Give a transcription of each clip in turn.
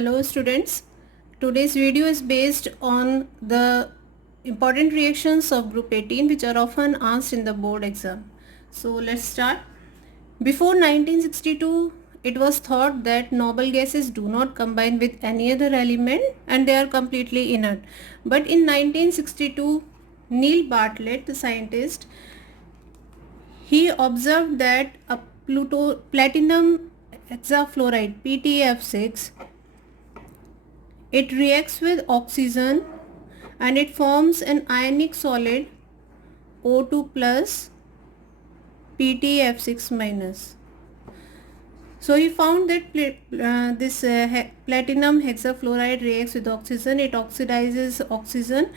Hello students, today's video is based on the important reactions of group 18 which are often asked in the board exam. So let's start. Before 1962, it was thought that noble gases do not combine with any other element and they are completely inert. But in 1962, Neil Bartlett, the scientist, he observed that a platinum hexafluoride PTF6, it reacts with oxygen and it forms an ionic solid O2 plus PTF6 minus. So he found that this platinum hexafluoride reacts with oxygen, it oxidizes oxygen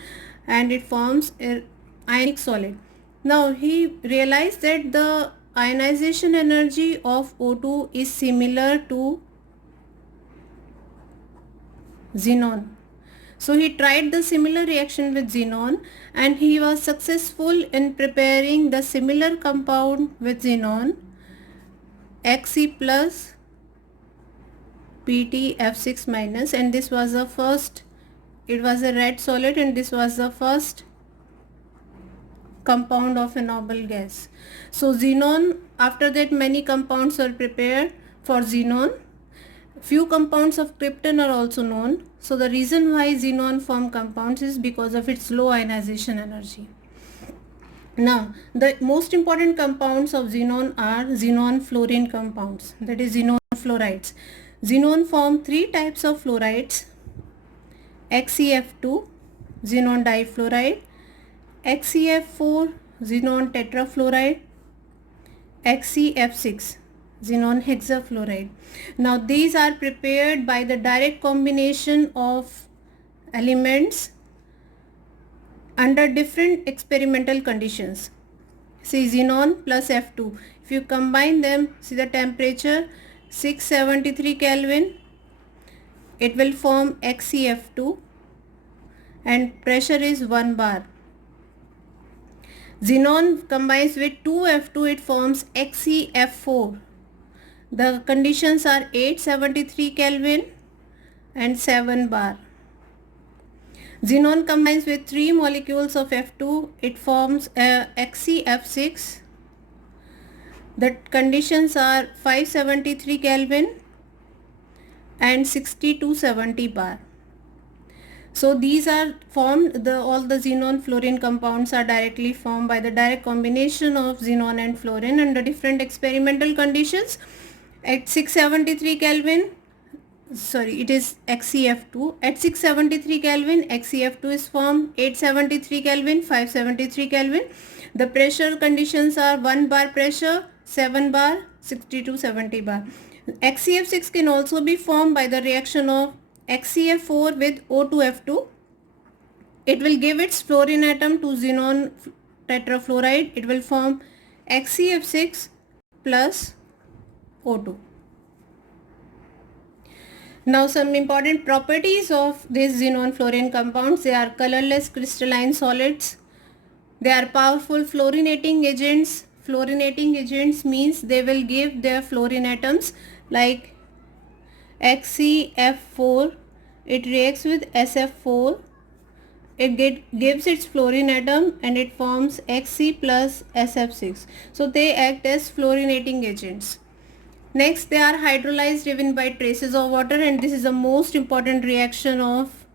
and it forms an ionic solid. Now he realized that the ionization energy of O2 is similar to xenon. So he tried the similar reaction with xenon and he was successful in preparing the similar compound with xenon, Xe plus PtF6 minus, and this was the first, it was a red solid and this was the first compound of a noble gas. So xenon, after that many compounds were prepared for xenon. Few compounds of krypton are also known. So the reason why xenon form compounds is because of its low ionization energy. Now, the most important compounds of xenon are xenon fluorine compounds, that is xenon fluorides. Xenon form three types of fluorides: XeF2, xenon difluoride; XeF4, xenon tetrafluoride; XeF6, xenon hexafluoride. Now these are prepared by the direct combination of elements under different experimental conditions. See, xenon plus F2, if you combine them, see the temperature 673 Kelvin, it will form XeF2 and pressure is 1 bar. Xenon combines with 2F2, it forms XeF4. The conditions are 873 Kelvin and 7 bar. Xenon combines with 3 molecules of F2, it forms XeF6. The conditions are 573 Kelvin and 60 to 70 bar. So these are formed, all the xenon fluorine compounds are directly formed by the direct combination of xenon and fluorine under different experimental conditions. At 673 Kelvin, sorry, it is XeF2. At 673 Kelvin, XeF2 is formed. 873 Kelvin, 573 Kelvin. The pressure conditions are 1 bar pressure, 7 bar, 60 to 70 bar. XeF6 can also be formed by the reaction of XeF4 with O2F2. It will give its fluorine atom to xenon tetrafluoride. It will form XeF6 plus O2. Now some important properties of these xenon fluorine compounds: they are colorless crystalline solids, they are powerful fluorinating agents. Fluorinating agents means they will give their fluorine atoms, like XeF4, it reacts with SF4, it gives its fluorine atom and it forms Xe plus SF6. So they act as fluorinating agents. Next, they are hydrolyzed even by traces of water, and this is the most important reaction of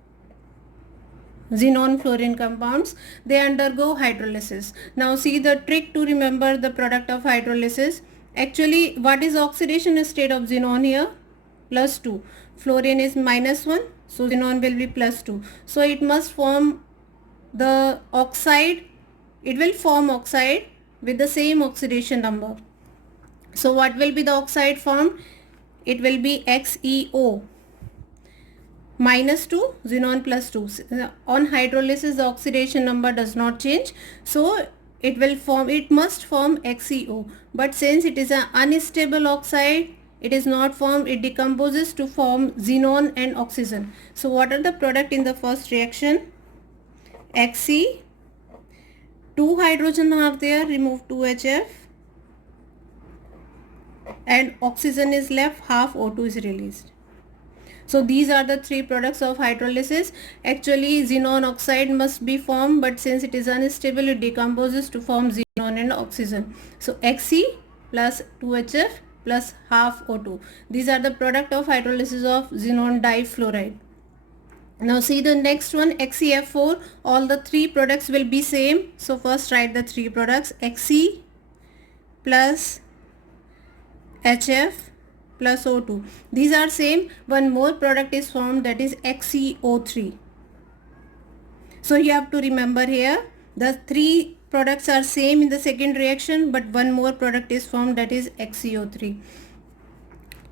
xenon fluorine compounds. They undergo hydrolysis. Now see the trick to remember the product of hydrolysis. Actually, what is oxidation state of xenon here? +2. Fluorine is -1, so xenon will be +2. So it must form the oxide, it will form oxide with the same oxidation number. So what will be the oxide formed? It will be XeO, -2, xenon +2. On hydrolysis, the oxidation number does not change. So it must form XeO. But since it is an unstable oxide, it is not formed, it decomposes to form xenon and oxygen. So what are the product in the first reaction? Xe, 2 hydrogen are there, remove 2 HF. And oxygen is left, half O2 is released. So these are the three products of hydrolysis. Actually xenon oxide must be formed, but since it is unstable, it decomposes to form xenon and oxygen. So Xe plus 2HF plus half O2. These are the product of hydrolysis of xenon difluoride. Now see the next one, XeF4. All the three products will be same. So first write the three products, Xe plus HF plus O2. These are same. One more product is formed, that is XeO3. So you have to remember here, the three products are same in the second reaction, but one more product is formed, that is XeO3.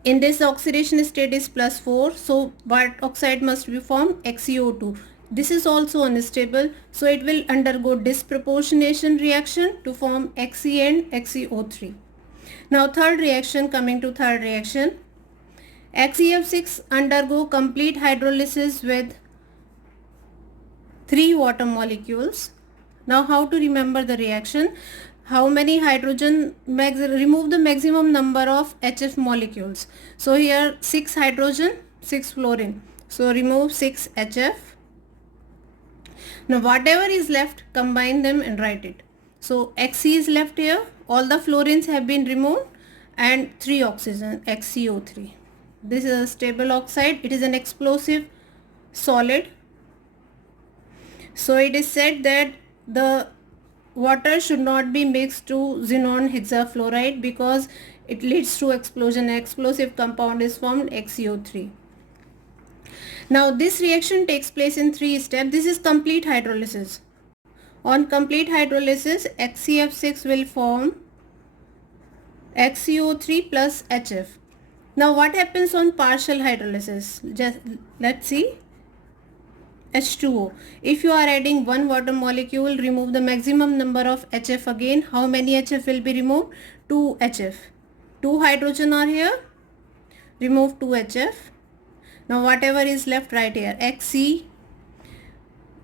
In this, the oxidation state is +4. So what oxide must be formed? XeO2. This is also unstable, so it will undergo disproportionation reaction to form Xe and XeO3. Now third reaction, coming to third reaction, XeF6 undergo complete hydrolysis with 3 water molecules. Now how to remember the reaction? How many hydrogen, remove the maximum number of HF molecules. So here 6 hydrogen, 6 fluorine. So remove 6 HF. Now whatever is left, combine them and write it. So Xe is left here, all the fluorines have been removed, and 3 oxygen, XeO3. This is a stable oxide, it is an explosive solid. So it is said that the water should not be mixed to xenon hexafluoride because it leads to explosion. An explosive compound is formed, XeO3. Now this reaction takes place in 3 steps. This is complete hydrolysis. On complete hydrolysis, XeF6 will form XeO3 plus HF. Now what happens on partial hydrolysis? Just let's see. H2O. If you are adding one water molecule, remove the maximum number of HF again. How many HF will be removed? 2 HF. 2 hydrogen are here. Remove 2 HF. Now whatever is left, right here. Xe,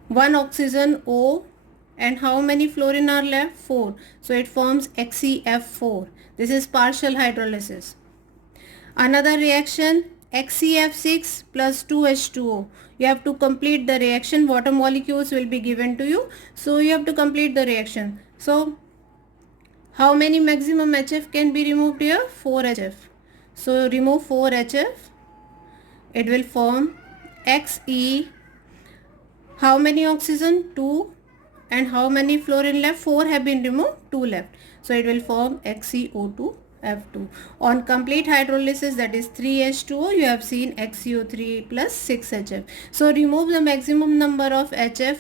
1 oxygen O, and how many fluorine are left? 4. So it forms XeF4. This is partial hydrolysis. Another reaction, XeF6 plus 2H2O. You have to complete the reaction. Water molecules will be given to you, so you have to complete the reaction. So how many maximum HF can be removed here? 4 HF. So remove 4 HF. It will form Xe. How many oxygen? 2. And how many fluorine left? 4 have been removed, 2 left. So it will form XeO2. F2. On complete hydrolysis, that is 3H2O, you have seen XeO3 plus 6HF. So remove the maximum number of HF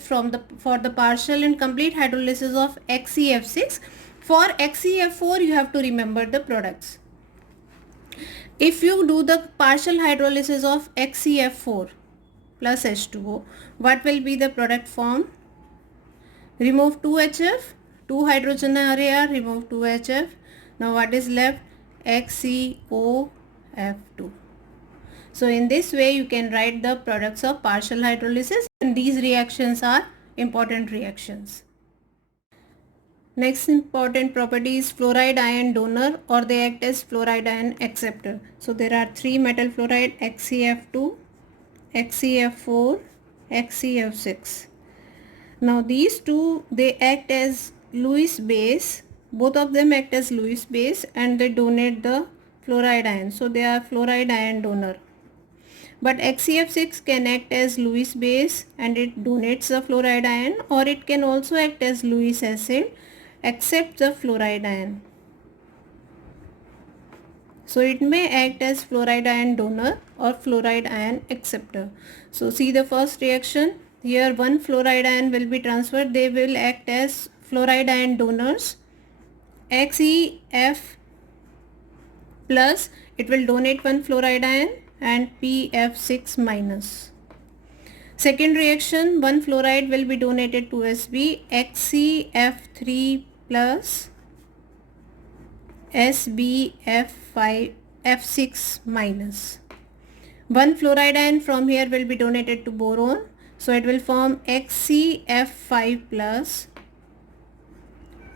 for the partial and complete hydrolysis of XeF6. For XeF4, you have to remember the products. If you do the partial hydrolysis of XeF4 plus H2O, what will be the product form? Remove 2 HF, 2 hydrogen are here, remove 2 HF. Now what is left? XeOF2. So in this way you can write the products of partial hydrolysis, and these reactions are important reactions. Next important property is fluoride ion donor, or they act as fluoride ion acceptor. So there are 3 metal fluoride, XeF2, XeF4, XeF6. Now these two, they act as Lewis base. Both of them act as Lewis base and they donate the fluoride ion. So they are fluoride ion donor. But XeF6 can act as Lewis base and it donates the fluoride ion, or it can also act as Lewis acid, accept the fluoride ion. So it may act as fluoride ion donor or fluoride ion acceptor. So see the first reaction. Here one fluoride ion will be transferred. They will act as fluoride ion donors. XeF plus, it will donate one fluoride ion, and PF6 minus. Second reaction, one fluoride will be donated to SB, XeF3 plus SbF5 F6 minus. One fluoride ion from here will be donated to boron, so it will form XeF5 plus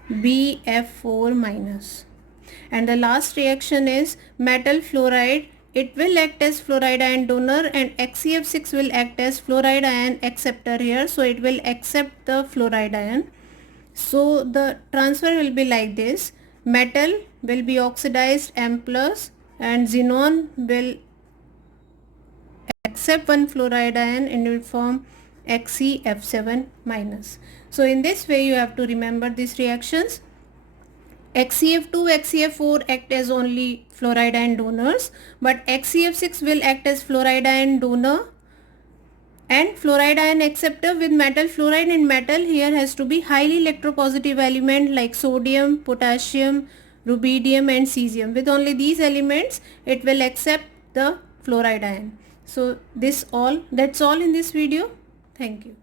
BF4 minus. And the last reaction is metal fluoride it will act as fluoride ion donor and XeF6 will act as fluoride ion acceptor here. So it will accept the fluoride ion. So the transfer will be like this. Metal will be oxidized M plus and xenon will accept one fluoride ion and will form XeF7 minus. So in this way you have to remember these reactions. XeF2, XeF4 act as only fluoride ion donors, but XeF6 will act as fluoride ion donor and fluoride ion acceptor with metal fluoride, and metal here has to be highly electropositive element like sodium, potassium, rubidium and cesium. With only these elements it will accept the fluoride ion. So that's all in this video. Thank you.